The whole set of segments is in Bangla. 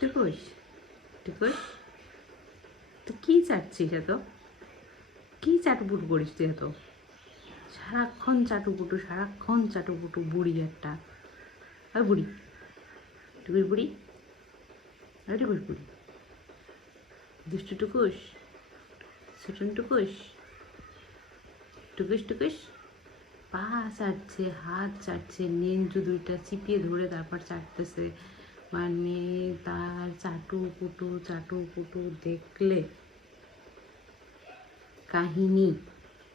টুকুস টুকুস তুই কী চাটছিস এত কী চাটুপুটু করিস তুই এত? সারাক্ষণ চাটুপুটু সারাক্ষণ চাটুপুটু বুড়ি একটা। আর বুড়ি? টুকুস বুড়ি? আর টুকুস বুড়ি? দুষ্টু টুকুস? ছোটন টুকুস? টুকুস টুকুস? পা চাটছে, হাত চাটছে, নেঞ্জু দুইটা চিপিয়ে ধরে তারপর চাটতেছে। মানে তার চাটু পুটু চাটু পুটু দেখলে কাহিনী,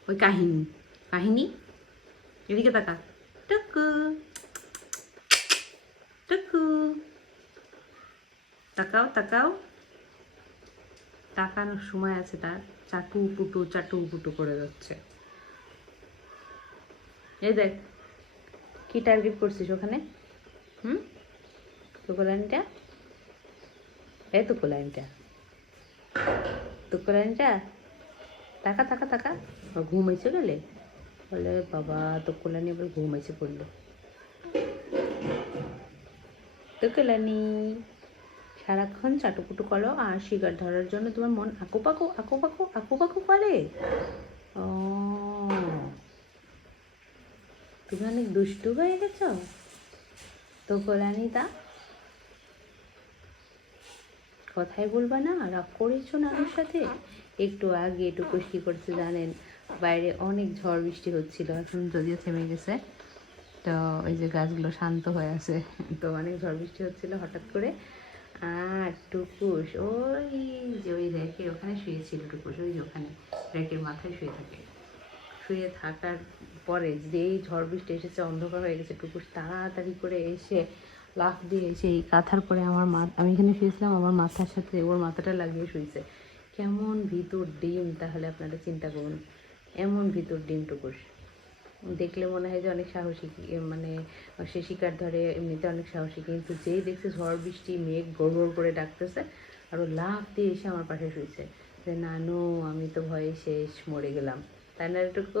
ওই কাহিনী কাহিনী? এদিকে তাকা। টুকু। টুকু। তাকাও তাকাও। তাকানোর সময় আছে তার। চাটু পুটু, চাটু করে যাচ্ছে। এই দেখ, কি টার্গেট করছিস ওখানে? হুম? তুকো লাইনটা তুকো লাইনটা টাকা টাকা টাকা ঘুমাইছে গেলে বলে বাবা তুকো লাইনি আবার ঘুমাইছে পড়ল তুকলানি সারাক্ষণ চাটুপুটু করো আর শিকার ধরার জন্য তোমার মন আকু পাকু আকু পাকু আকু পাকু করে ও তুমি অনেক দুষ্টু হয়ে গেছ তো কোলানি তা কথাই বলবা না, রাগ করেছ না আমার সাথে? একটু আগে একটু কুষ্টি করছে, জানেন। বাইরে অনেক ঝড় বৃষ্টি হচ্ছিল, এখন যদিও থেমে গেছে। তো ওই যে গাছগুলো শান্ত হয়ে আছে, তো অনেক ঝড় বৃষ্টি হচ্ছিল হঠাৎ করে। আর টুকুস, ওই যে ওই র্যাকের ওখানে শুয়েছিল টুকুস, ওই যে ওখানে, র্যাকের মাথায় শুয়ে থাকে। শুয়ে থাকার পরে, যেই ঝড় বৃষ্টি এসেছে, অন্ধকার হয়ে গেছে, টুকুস তাড়াতাড়ি করে এসে লাফ দিয়ে এসে এই কাঁথার পরে আমার মা আমি এখানে শুয়েছিলাম, আমার মাথার সাথে ওর মাথাটা লাগিয়ে শুয়েছে। কেমন ভিতর ডিম, তাহলে আপনারা চিন্তা করুন। এমন ভিতর ডিম টুকুস দেখলে মনে হয় যে অনেক সাহসী মানে সে শিকার ধরে, এমনিতে অনেক সাহসী। কিন্তু যেই দেখছে ঝড়, বৃষ্টি, মেঘ গড় গড় করে ডাকতেছে, আর ও লাফ দিয়ে এসে আমার পাশে শুয়েছে। যে নানু আমি তো ভয়ে শেষ, মরে গেলাম। তাই না এটুকু